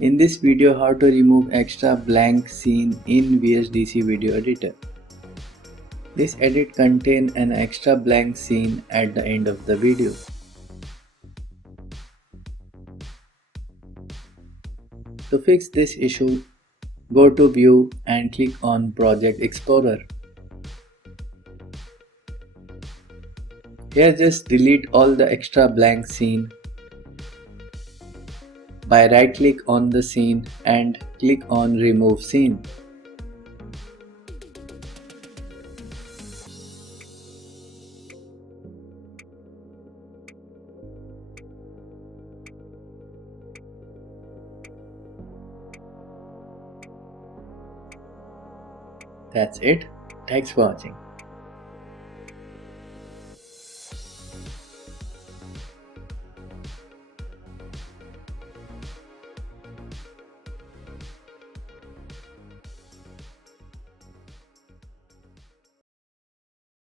In this video, how to remove extra blank scene in VSDC video editor. This edit contains an extra blank scene at the end of the video. To fix this issue, go to View and click on Project Explorer. Here just delete all the extra blank scene by right click on the scene and click on Remove Scene. That's it. Thanks for watching.